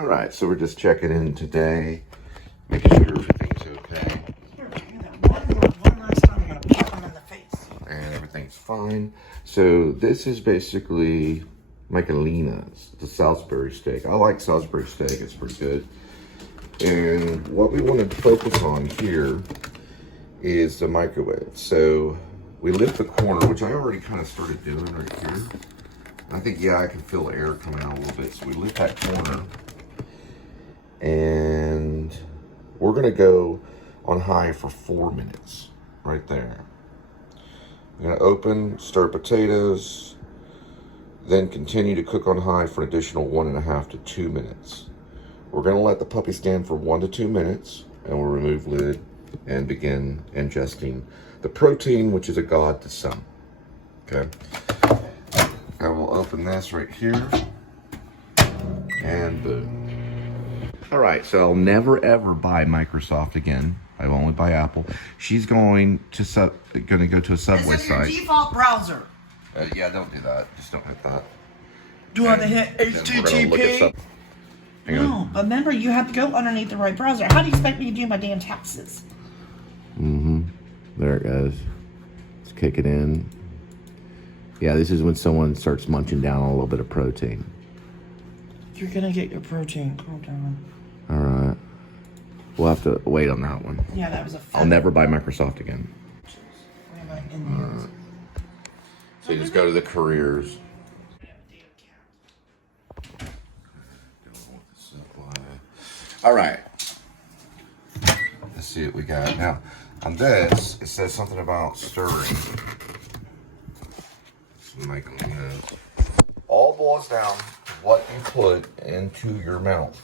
All right, so we're just checking in today, making sure everything's okay. One last time, I'm gonna pop him in the face. And everything's fine. So this is basically Michelina's, the Salisbury steak. I like Salisbury steak, it's pretty good. And what we want to focus on here is the microwave. So we lift the corner, which I already kind of started doing right here. I think, yeah, I can feel the air coming out a little bit. So we lift that corner. And we're gonna go on high for 4 minutes, right there. I'm gonna open, stir potatoes, then continue to cook on high for an additional 1.5 to 2 minutes. We're gonna let the puppy stand for 1 to 2 minutes, and we'll remove lid and begin ingesting the protein, which is a god to some, okay? I will open this right here, and boom. All right, so I'll never ever buy Microsoft again. I will only buy Apple. She's going to go to a Subway This is your site. default browser. Yeah, don't do that. Just don't hit that. Do you want to hit Then we're gonna look at HTTP? Hang on. No, but remember, you have to go underneath the right browser. How do you expect me to do my damn taxes? There it goes. Let's kick it in. Yeah, this is when someone starts munching down on a little bit of protein. You're gonna get your protein. Calm down. All right. We'll have to wait on that one. Yeah, that was a I'll never buy Microsoft again. Where am I in there? So you just go to the careers. All right. Let's see what we got. Now, on this, it says something about stirring. All boils down to what you put into your mouth.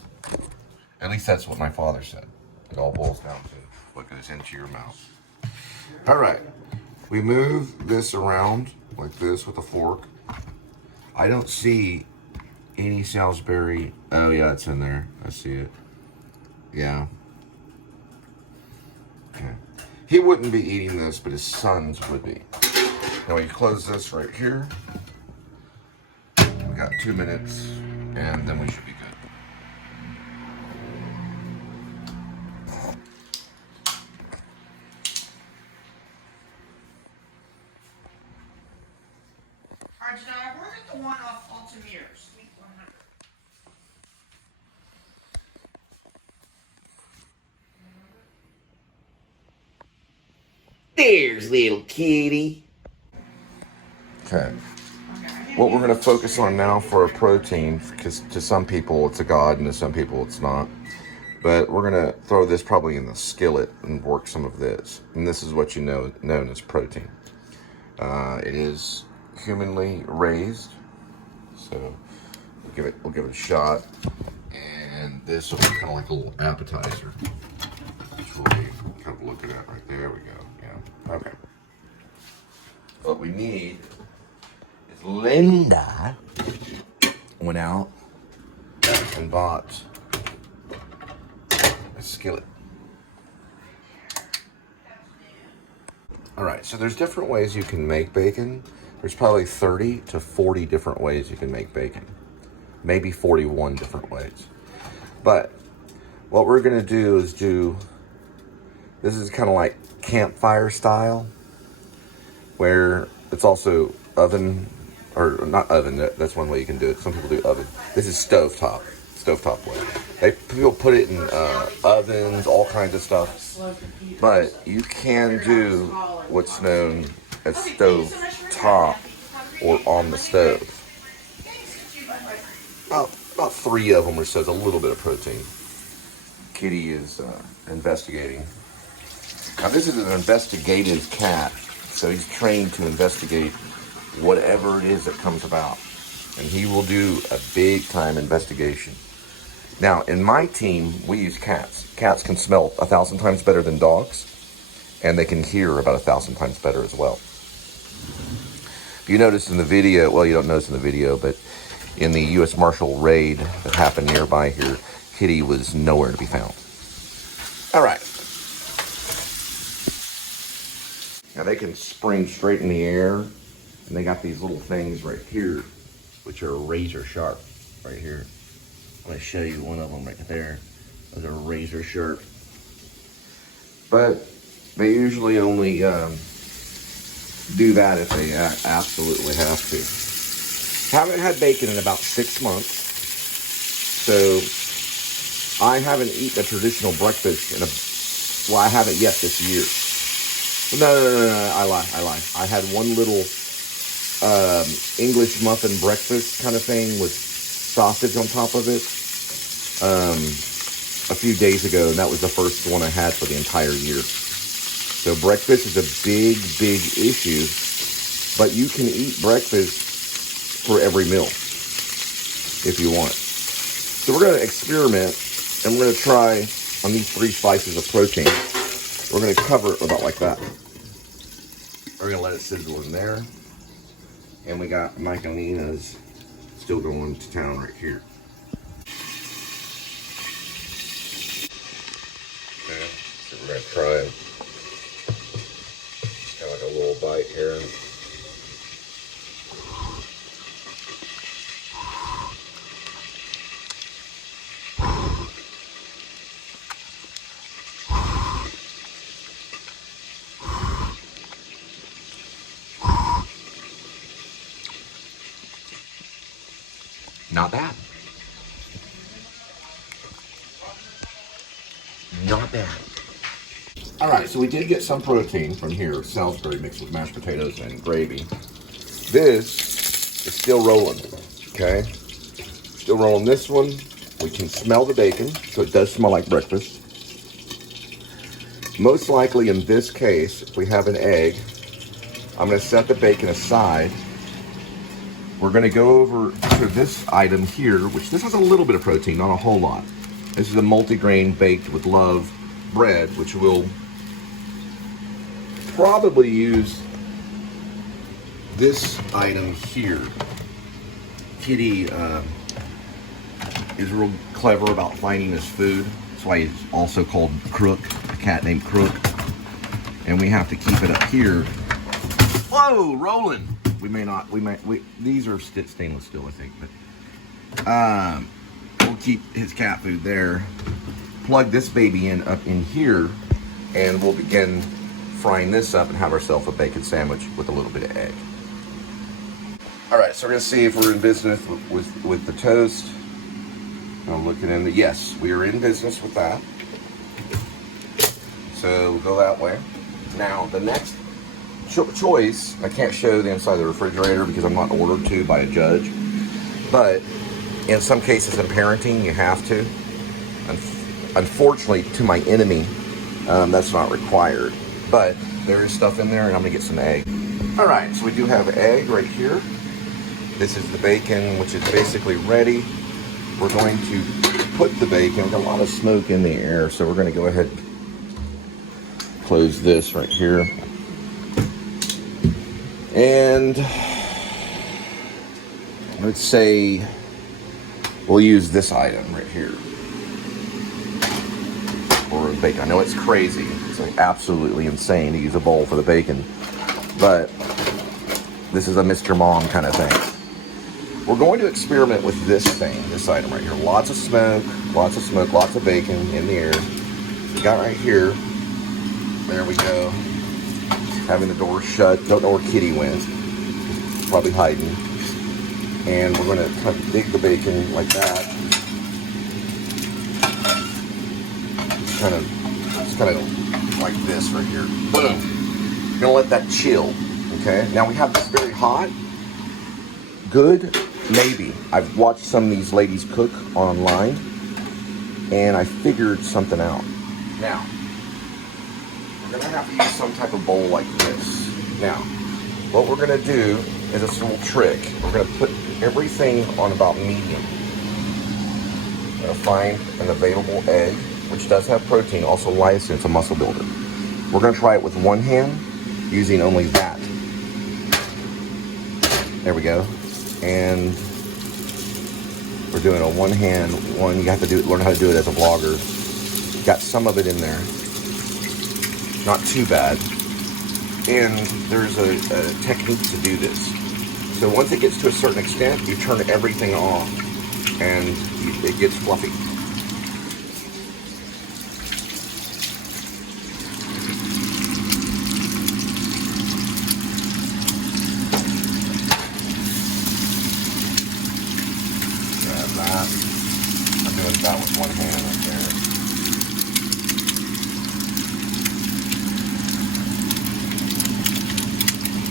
At least that's what my father said. It all boils down to what goes into your mouth. All right. We move this around like this with a fork. I don't see any Salisbury. Oh, yeah, it's in there. I see it. Yeah. Okay. He wouldn't be eating this, but his sons would be. Now, you close this right here. We got 2 minutes, and then we should be good. Arjuna, where's the one off Altamir? Sweet 100. There's little kitty. Okay. What we're going to focus on now for a protein, because to some people it's a god and to some people it's not. But we're going to throw this probably in the skillet and work some of this. And this is what you know known as protein. It is humanly raised. So we'll give it a shot. And this will be kind of like a little appetizer. That's what we kind of looking at right there. We go. Yeah. Okay. What we need is Linda went out and bought a skillet. All right, so there's different ways you can make bacon. There's probably 30 to 40 different ways you can make bacon. Maybe 41 different ways. But what we're gonna do is this is kind of like campfire style, where it's also oven, or not oven, that's one way you can do it. Some people do oven. This is stovetop way. People put it in ovens, all kinds of stuff. But you can do what's known as stove top or on the stove. About 3 of them or so is a little bit of protein. Kitty is investigating. Now this is an investigative cat, so he's trained to investigate whatever it is that comes about. And he will do a big time investigation. Now, in my team, we use cats. Cats can smell 1,000 times better than dogs, and they can hear about 1,000 times better as well. If you notice in the video, well, you don't notice in the video, but in the U.S. Marshal raid that happened nearby here, Kitty was nowhere to be found. All right. Now they can spring straight in the air, and they got these little things right here, which are razor sharp right here. I'm going to show you one of them right there. Those are razor sharp. But they usually only do that if they absolutely have to. Haven't had bacon in about 6 months. So I haven't eaten a traditional breakfast in well, I haven't yet this year. No, I lie. I had one little English muffin breakfast kind of thing with sausage on top of it a few days ago, and that was the first one I had for the entire year. So breakfast is a big issue, but you can eat breakfast for every meal if you want. So we're going to experiment, and we're going to try on these 3 slices of protein. We're going to cover it about like that. We're going to let it sizzle in there. And we got Michelina's still going to town right here. Okay, so we're going to try it. Got like a little bite here. Not bad. Not bad. All right, so we did get some protein from here, Salisbury mixed with mashed potatoes and gravy. This is still rolling, okay? Still rolling this one. We can smell the bacon, so it does smell like breakfast. Most likely in this case, if we have an egg, I'm gonna set the bacon aside. We're going to go over to this item here, which this has a little bit of protein, not a whole lot. This is a multigrain baked with love bread, which we'll probably use this item here. Kitty is real clever about finding his food. That's why he's also called Crook, a cat named Crook. And we have to keep it up here. Whoa, rolling. These are stainless steel, I think, but we'll keep his cat food there. Plug this baby in up in here, and we'll begin frying this up and have ourselves a bacon sandwich with a little bit of egg. All right, so we're gonna see if we're in business with the toast. I'm looking in the, yes, we are in business with that. So we'll go that way. Now, the next choice, I can't show the inside of the refrigerator because I'm not ordered to by a judge, but in some cases in parenting you have to. Unfortunately, to my enemy, that's not required, but there is stuff in there, and I'm gonna get some egg. All right, so we do have egg right here. This is the bacon, which is basically ready. We're going to put the bacon. We've got a lot of smoke in the air, so we're going to go ahead and close this right here. And let's say we'll use this item right here for the bacon. I know it's crazy. It's like absolutely insane to use a bowl for the bacon, but this is a Mr. Mom kind of thing. We're going to experiment with this thing, this item right here. Lots of smoke, lots of bacon in the air. We got right here. There we go. Having the door shut. Don't know where Kitty went. Probably hiding. And we're going to kind of dig the bacon like that. Just kind of like this right here. Boom. We're going to let that chill. Okay. Now we have this very hot. Good. Maybe. I've watched some of these ladies cook online, and I figured something out. Now, we're going to have to use some type of bowl like this. Now, what we're going to do is a little trick. We're going to put everything on about medium. We're going to find an available egg, which does have protein, also lysine, it's a muscle builder. We're going to try it with one hand, using only that. There we go. And we're doing a one-hand one. You have to learn how to do it as a vlogger. Got some of it in there. Not too bad. And there's a technique to do this. So once it gets to a certain extent, you turn everything off and it gets fluffy. Grab that. I'm doing that with one hand right there.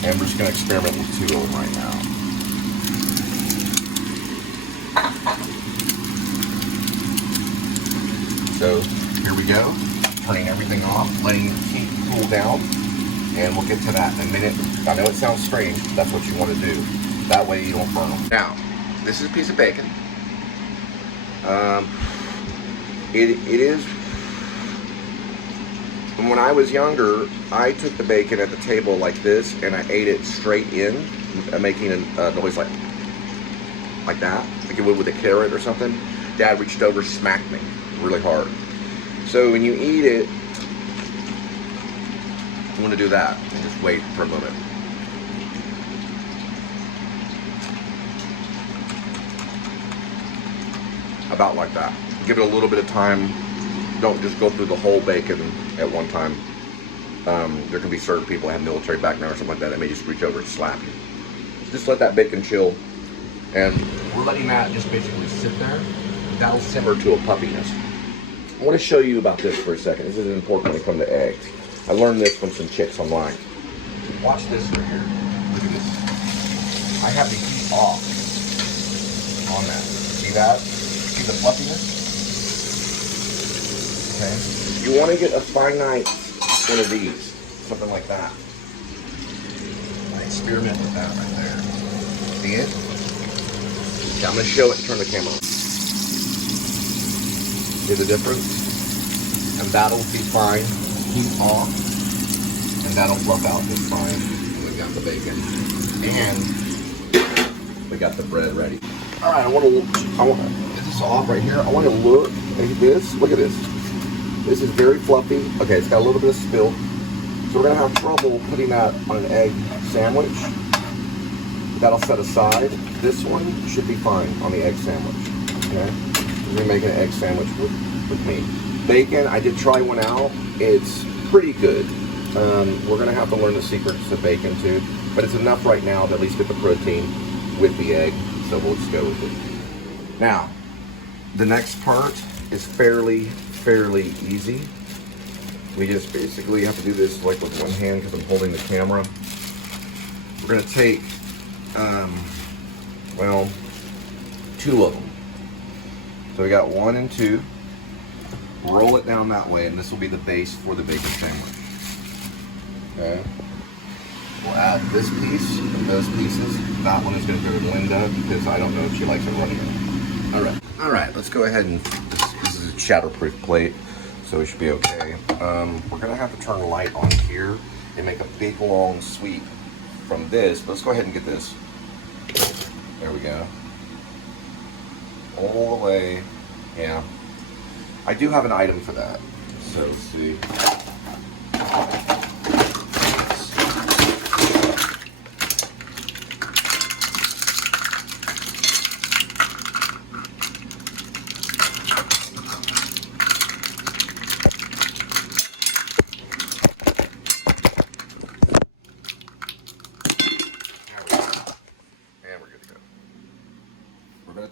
And we're just going to experiment with 2 of them right now. So here we go, turning everything off, letting the heat cool down, and we'll get to that in a minute. I know it sounds strange, but that's what you want to do. That way you don't burn them. Now, this is a piece of bacon. It is, when I was younger, I took the bacon at the table like this, and I ate it straight in, making a noise like that, like you would with a carrot or something. Dad reached over, smacked me really hard. So when you eat it, you want to do that and just wait for a moment. About like that. Give it a little bit of time. Don't just go through the whole bacon at one time. There can be certain people that have military background or something like that may just reach over and slap you. Just let that bacon chill. And we're letting that just basically sit there. That'll simmer to a puffiness. I want to show you about this for a second. This is important when it comes to eggs. I learned this from some chicks online. Watch this right here. Look at this. I have the heat off on that. See that? See the fluffiness? Okay. You want to get a finite one of these. Something like that. I experiment with that right there. See it? Okay, I'm going to show it and turn the camera on. See the difference? And that'll be fine. Heat off. And that'll fluff out just fine. And we got the bacon. And we got the bread ready. Alright, I want to is this off right here? I want to look at this. Look at this. This is very fluffy. Okay, it's got a little bit of spill. So we're going to have trouble putting that on an egg sandwich. That'll set aside. This one should be fine on the egg sandwich. Okay? We're going to make an egg sandwich with me. Bacon, I did try one out. It's pretty good. We're going to have to learn the secrets of bacon too. But it's enough right now to at least get the protein with the egg. So we'll just go with it. Now, the next part is fairly easy. We just basically have to do this like with one hand because I'm holding the camera. We're going to take, well, 2 of them. So we got 1 and 2. Roll it down that way, and this will be the base for the bacon sandwich. Okay. We'll add this piece and those pieces. That one is going to go to Linda because I don't know if she likes it running. All right. Let's go ahead and this is a shatterproof plate, so we should be okay. We're going to have to turn the light on here and make a big long sweep from this. But let's go ahead and get this. There we go. All the way. Yeah. I do have an item for that. So let's see.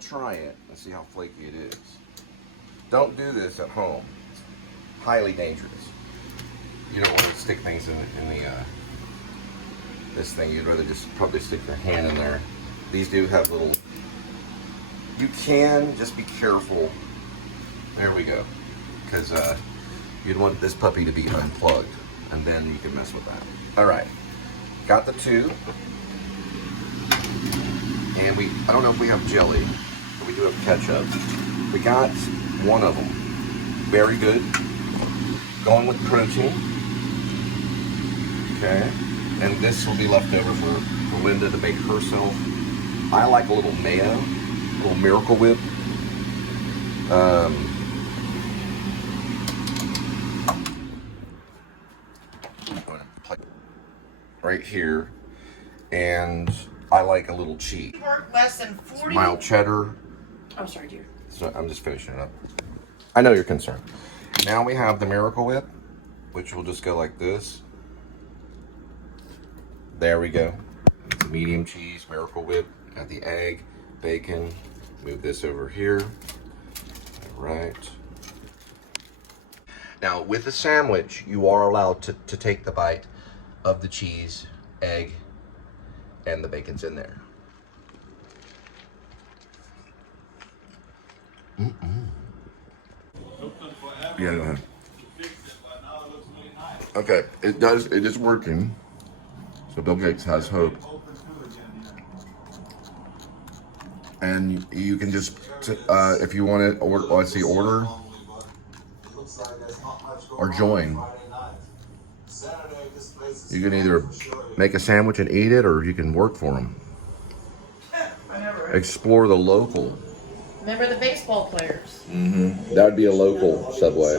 Try it and see how flaky it is. Don't do this at home. It's highly dangerous. You don't want to stick things in the this thing. You'd rather just probably stick your hand in there. These do have little. You can just be careful. There we go. Because you'd want this puppy to be unplugged, and then you can mess with that. All right, got the 2. And I don't know if we have jelly, but we do have ketchup. We got 1 of them. Very good. Going with protein. Okay. And this will be left over for Linda to make herself. I like a little mayo, a little Miracle Whip. Right here. And I like a little cheese. Less than 40. Mild cheddar. Oh, sorry, dear. So I'm just finishing it up. I know you're concerned. Now we have the Miracle Whip, which will just go like this. There we go. It's a medium cheese Miracle Whip. Got the egg, bacon. Move this over here. All right. Now with the sandwich, you are allowed to take the bite of the cheese, egg, and the bacon's in there. Yeah, go ahead. Okay, it is working. So Bill Gates has hope. And you can just, if you want it, or let's see, order or join. You can either make a sandwich and eat it, or you can work for them. Explore the local. Remember the baseball players? Mm-hmm. That would be a local Subway.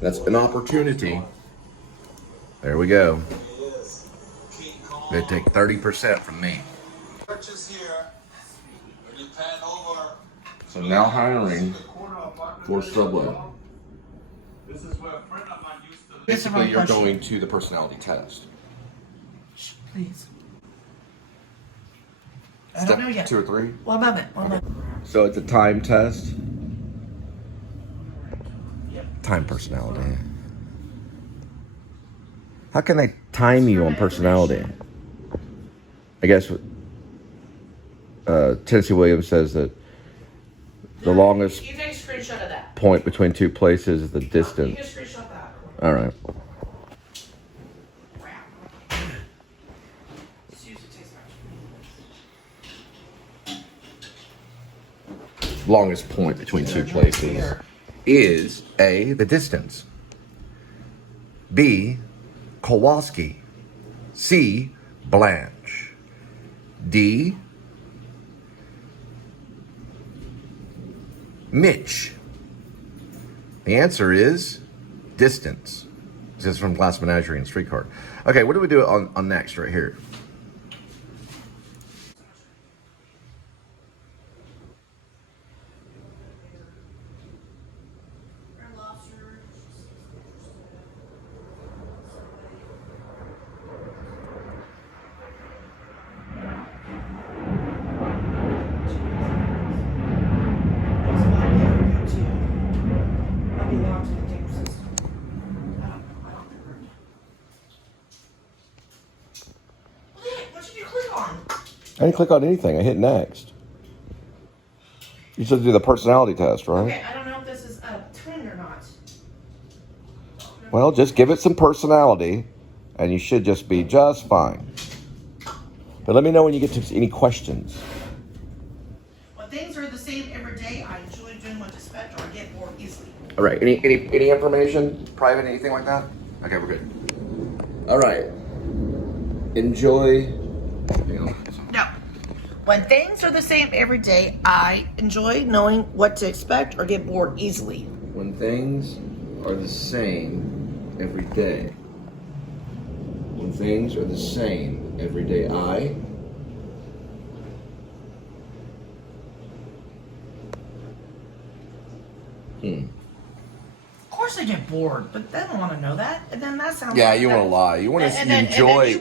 That's an opportunity. There we go. They take 30% from me. So now hiring for Subway. Basically, you're going to the personality test. Please. I don't know yet. 2 or 3? One moment. So it's a time test. Time personality. How can they time you on personality? I guess Tennessee Williams says that the longest You take a screenshot of that. point between two places is the distance. You can screenshot that. All right. Longest point between two places is A, the distance, B, Kowalski, C, Blanche, D, Mitch. The answer is distance. This is from Glass Menagerie and Streetcar. Okay, what do we do on next right here? I didn't click on anything. I hit next. You should do the personality test, right? Okay, I don't know if this is a twin or not. Well, just give it some personality, and you should just be just fine. But let me know when you get to any questions. When things are the same every day, I enjoy doing what to expect or I get bored easily. All right. Any information, private, anything like that? Okay, we're good. All right. Enjoy. No. When things are the same every day, I enjoy knowing what to expect or get bored easily. When things are the same every day. When things are the same every day, I Of course I get bored, but they don't want to know that. And then that sounds Yeah, like you want to lie. You want to enjoy.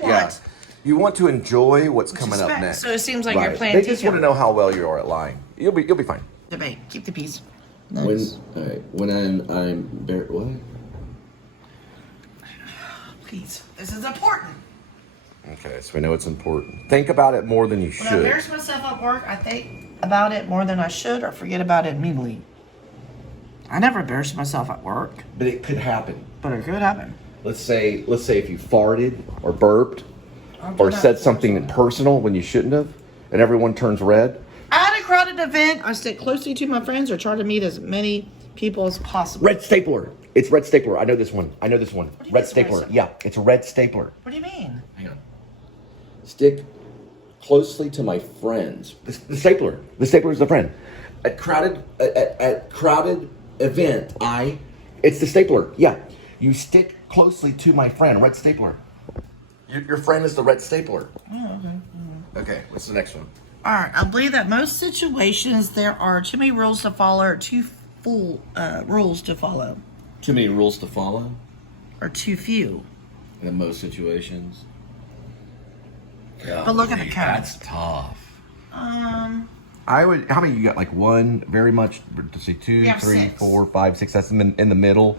You want to enjoy what's coming up next. So it seems like you're Right. playing. They just want to know how well you are at lying. You'll be fine. Debate. Keep the peace. Nice. When I'm what? Please. This is important. Okay, so we know it's important. Think about it more than you When I should. embarrass myself at work, I think about it more than I should or forget about it immediately. I never embarrass myself at work. But it could happen. But it could happen. Let's say if you farted or burped or said something personal when you shouldn't have, and everyone turns red. At a crowded event, I stick closely to my friends or try to meet as many people as possible. Red stapler. It's red stapler. I know this one. What do you Red mean stapler. red? Yeah, it's a red stapler. What do you mean? Hang on. Stick closely to my friends. The stapler. The stapler is the friend. At crowded event, it's the stapler. Yeah. You stick closely to my friend. Red stapler. Your friend is the red stapler. Oh, okay. Mm-hmm. Okay, what's the next one? All right, I believe that most situations there are too many rules to follow or too full rules to follow. Too many rules to follow? Or too few. In most situations. But look at the code. That's tough. I would. How many you got? Like one, very much. To see 2, 3, 6. 4, 5, 6. That's in the middle.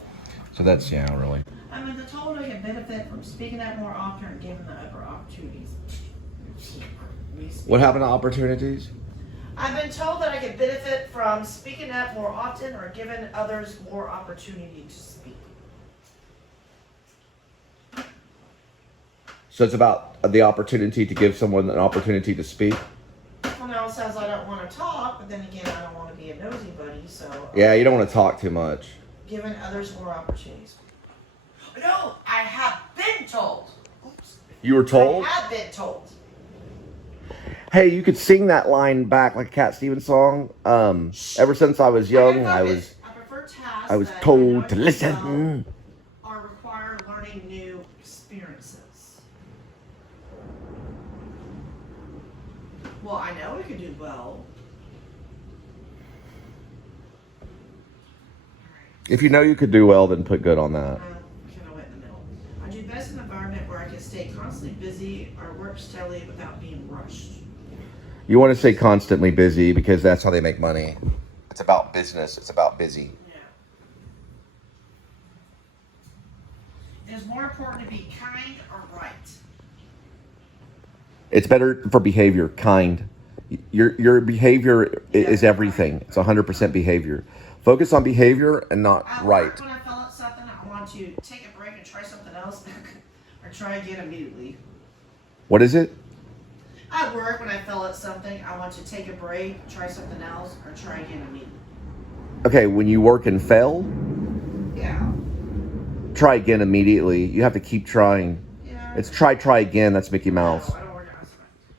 So that's really. I mean, the total can benefit from speaking up more often and giving the upper opportunities. What happened to opportunities? I've been told that I can benefit from speaking up more often or giving others more opportunity to speak. So it's about the opportunity to give someone an opportunity to speak. Someone else says I don't want to talk, but then again, I don't want to be a nosy buddy, so. Yeah, you don't want to talk too much. Giving others more opportunities. No, I have been told. Oops. You were told? I have been told. Hey, you could sing that line back like a Cat Stevens song. Ever since I was young, I was told to listen. Or require learning new experiences. Well, I know we could do well. If you know you could do well, then put good on that. Kind of went in the middle. I do best in an environment where I can stay constantly busy or work steadily without being rushed. You want to stay constantly busy because that's how they make money. It's about business. It's about busy. Yeah. It is more important to be kind or right. It's better for behavior, kind. Your behavior is everything. It's 100% behavior. Focus on behavior and not right. When I fell at something, I want to take a break and try something else, or try again immediately. What is it? At work, when I fell at something, I want to take a break, try something else, or try again immediately. Okay, when you work and fail, Yeah. try again immediately. You have to keep trying. Yeah. It's try again. That's Mickey Mouse. No, I don't work out.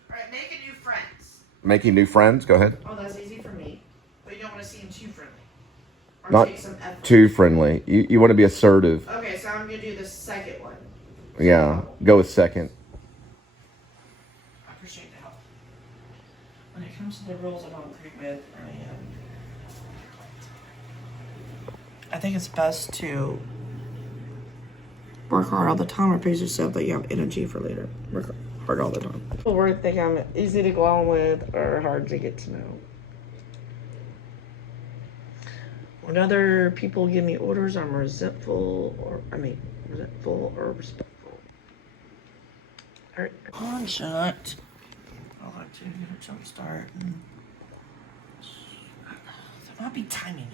All right, making new friends. Making new friends? Go ahead. Oh, that's easy for me. But you don't want to seem too friendly. Or Not take some effort. too friendly. You want to be assertive. Okay, so I'm going to do the second one. Yeah, go with second. I appreciate the help. When it comes to the rules I don't agree with, I think it's best to work hard all the time or pace yourself that you have energy for later. Work hard all the time. People work think I'm easy to go on with or hard to get to know. When other people give me orders, I'm resentful or respectful. All right. On shut. I like to get a jump start. There might be timing.